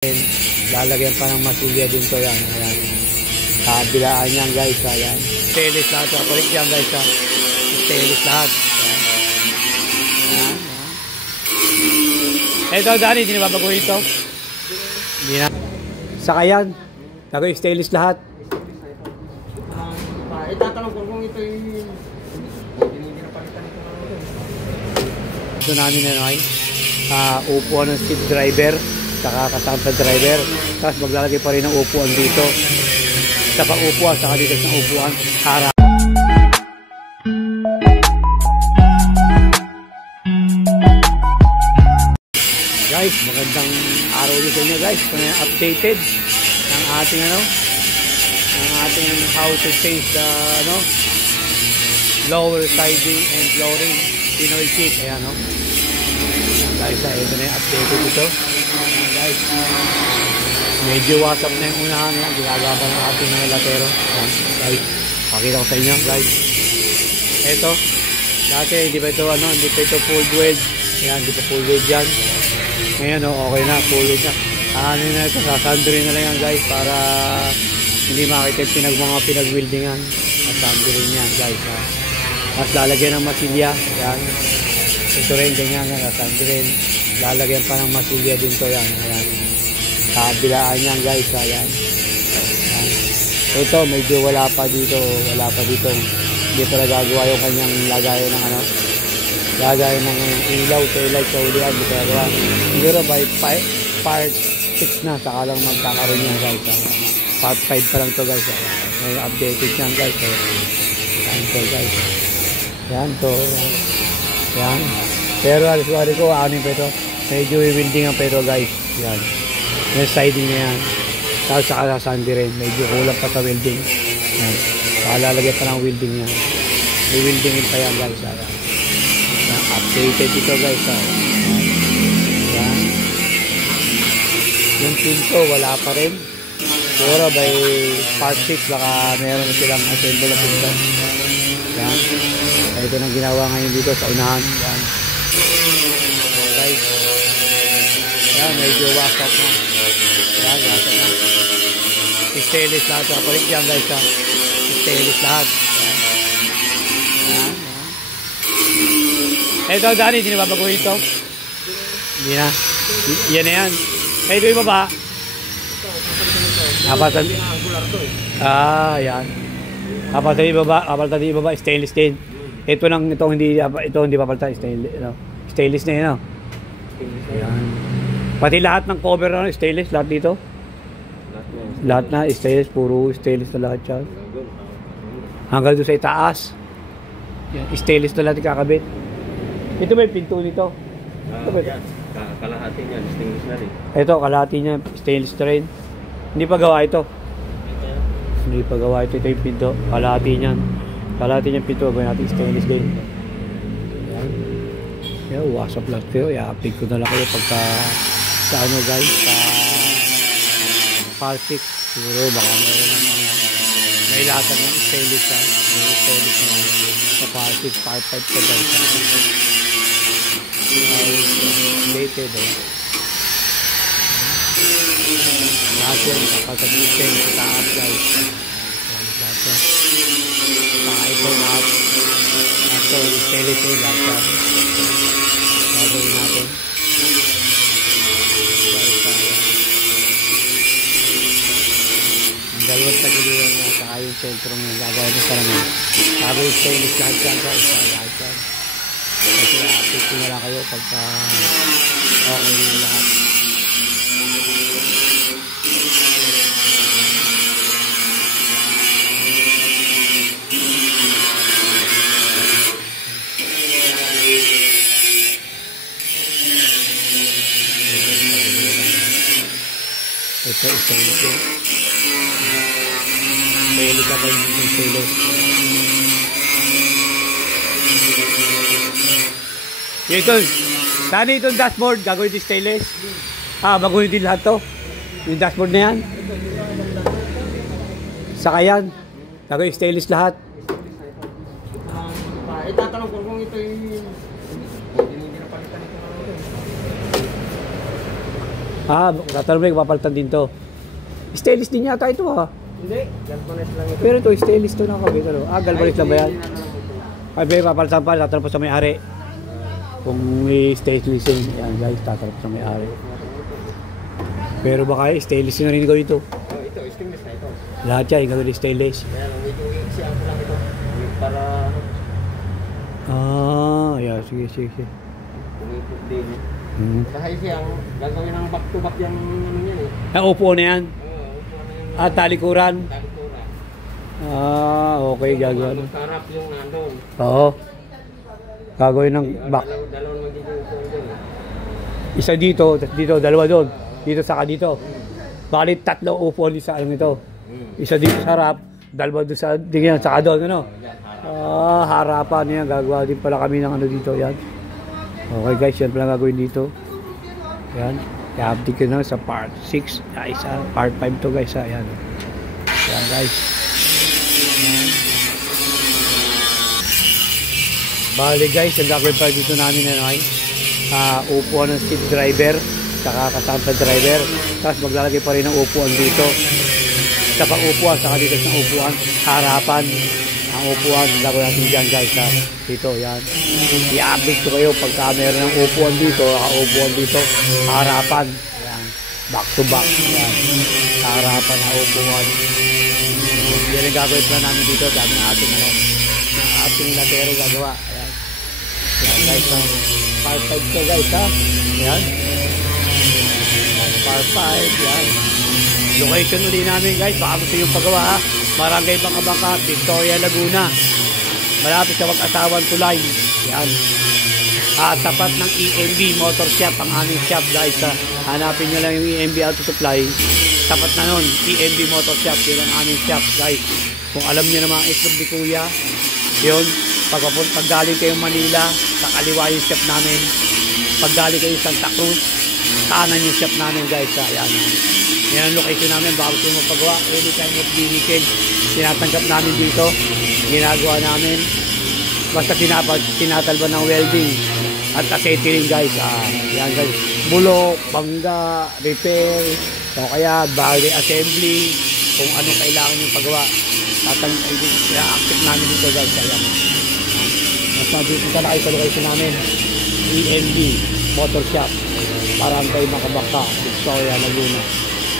Lalagyan pa ng masilya din to yan. Ayan. Kabilaan yan guys. Ayan. Stainless lahat. Kulit yan guys. Stainless lahat. Ayan. Ito Danny, hindi na babaguhin ito. Hindi na. Saka yan. Gagawin stainless lahat. Itatanong ko kung ito yung hindi na palitan ito. Ito namin na ay upuan ng seat driver. Saka kasama sa driver. Tapos maglalagay pa rin ng upuan dito. Sa pang-upuan, saka dito sa upuan. Harap. Guys, magandang araw ulit sa inyo guys. Kung updated ng ating how to change the lower siding and flooring Pinoy sheet. Ayan guys, ito na yung updated ito. Guys, medyo wasap na yung unahan yan. Ginagawa ng ating mga latero. Guys, pakita ko sa inyo guys. Ito, dati hindi pa ito full wedge. Ayan, hindi pa full wedge yan. Ngayon okay na, full wedge na. Ano na ito, sasandurin na lang yan guys para hindi makita yung pinag-weldingan. Sasandurin yan guys. Mas lalagyan ng masilya. Ayan. Ito rin, ganyan yan, sasandurin. Lalagyan pa ng masilya din to yan. Ayan. Kabilaan yan guys. Ayan. Ayan. Ito medyo wala pa dito. Hindi pa nagagawa yung kanyang lagayan ng lagayan ng ilaw, taillight, kaulian. Hindi pa nagagawa. Siguro by part 6 na saka lang magkakaroon yan guys. Part 5 pa lang to guys. May updated yan guys. Ayan to guys. Ayan to. Ayan. Pero sorry ko, anin pa ito. Medyo i-welding ang pa ito guys. Yan. Yung siding na yan. Tapos saka sandi rin. Medyo kulang pa sa welding. Yan. Saka lalagyan pa ng welding yan. I-weldingin pa yan guys. Yan. Updated ito guys. Yan. Yung pinto wala pa rin. Siguro by part 6 baka meron na silang assemble na pinto. Yan. Ito nang ginawa ngayon dito sa unahan. Yan. Guys. Yan, medyo wasap na. Yan, wasap na. Stainless lahat. Kulit yan guys. Stainless lahat. Yan. Ito Danny, hindi na babaguhin ito. Hindi na. Yan na yan. Ito yung baba. Kapatan. Yan. Kapatan yung baba. Stainless din. Ito hindi papalitan. Stainless na yun. Ayan. Pati lahat ng cover stainless, lahat dito. Lahat na stainless, puro stainless na lahat yan. Hanggang doon sa itaas. Yan, stainless na lahat kakabit. Ito ba yung pinto nito? Kalahati niya, stainless na rin. Ito, kalahati niya, stainless na rin. Hindi pa gawa ito. Ito yung pinto. Kalahati niyan. Kalahati niyang pinto, gawin natin stainless din. Yan, wasap lang kayo. I-update ko na lang kayo pagka sa guys, sa part 6 siguro baka may latag ng stainless yan. May stainless na sa part 6, part 5 ko guys. Updated lahat yan, kapag-update sa taas guys. Lahat yan. Saka ito lahat. Ito, stainless yun lahat yan. Gagawin natin. Ang dalawang tagiliran na saka yung sentro ng gagawin sa namin. Sabi yung stainless lahat yan guys. Lahat yan. Kasi update ko na lang kayo pagka okay na lahat. Ito, stainless yun. Stainless ako yung stainless. Ito, Dani, itong dashboard, gagawin din stainless. Baguhin din lahat to. Yung dashboard na yan. Saka yan, gagawin stainless lahat. Itatanong ko kung ito yung hindi na palitan ito. Tatanong mo, papalitan din to. Stainless din yata ito ha. Hindi, galvanized lang ito. Pero ito, stainless to na kabit. Galvanized lang ba yan? Ay, may papalitan pa, tatanong po sa may-ari. Kung may stainless yun, yan guys, tatanong po sa may-ari. Pero baka stainless na rin ikaw ito. Ito, stainless na ito. Lahat yan, ikaw rin stainless. Kaya lang, medyo i-siya ko lang ito. Para Yeah, sige. umipot din. Dahil siyang gagawin ng back-to-back yung ano yan eh. Upo na yan? Upo na yung Talikuran? talikuran. Okay, gagawin. Sarap yung nandun. Oo. Gagawin ng back. Dalawang magiging upo doon. Isa dito, dalawa doon. Dito saka dito. Bali, 3 upuan sa ano ito. Isa dito sa harap, dalawa doon sa tingin, saka doon, ano? Harapan niya, gagawa din pala kami ng ano dito, yan. Okay guys, yan pala gagawin dito. Yan. I-update ko na sa part 6, guys. Part 5 to guys, yan. Yan guys. Yan. Bali guys, yung gagawin pa dito namin na upuan ng seat driver, saka kasama sa driver. Tapos maglalagay pa rin ng upuan dito. Saka upuan, saka dito sa upuan, harapan. Ang upuan, gagawin natin dyan guys ha. Dito, yan. I-update ko kayo pagka meron ng upuan dito, upuan dito, harapan. Yan. Back to back. Yan. Harapan na upuan. Yan ang gagawin pa namin dito. Dami na ating ating latero gagawa. Ayan. Yan guys ha. Part 5 ko guys ha. Yan. Part 5. Yan. Location ulit namin guys. Baka gusto yung pagawa ha. Barangay Bangka-Bangka, Victoria, Laguna. Malapit sa Wag-Asawang Tulay. Yan. Tapat ng EMB Motor Shop, ang aming shop guys. Hanapin nyo lang yung EMB Auto Supply. Tapat na nun, EMB Motor Shop. Yun ang aming shop guys. Kung alam nyo naman ang itlog ni Kuya, yun, pag galing kayong Manila, sa kaliwa yung shop namin. Pag galing kayong Santa Cruz, kanan yung shop namin guys. Yan. Yan ang location namin, baka gusto mo magpagawa. Anytime of the weekend, tinatanggap namin dito. Ginagawa namin. Basta tinatalban ng welding. At assetting guys. Yan guys. Bulok, bangga, repair, o kaya body assembly. Kung ano kailangan yung pagawa. Active namin dito guys. Ayan. Mas mabibigyan ka na kayo sa location namin. EMB Motor Shop. Barangay Bangka-Bangka, Victoria, Laguna.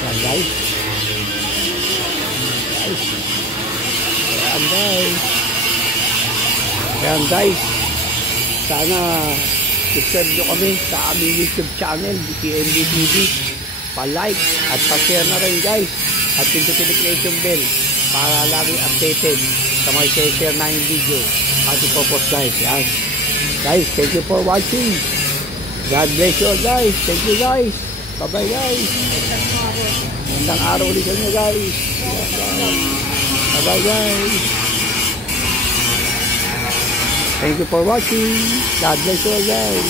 Yan guys. Yan guys. Sana subscribe nyo kami sa aming YouTube channel, BPNB TV. Pa-like at pa-share na rin guys. At pindutin notification bell para lagi updated sa mga share na yung video. At ipopost guys. Yan. Guys, thank you for watching. God bless you all guys. Thank you guys. Bye-bye guys. Magandang araw ulit sa inyo guys. Bye-bye guys. Thank you for watching. God bless you all guys.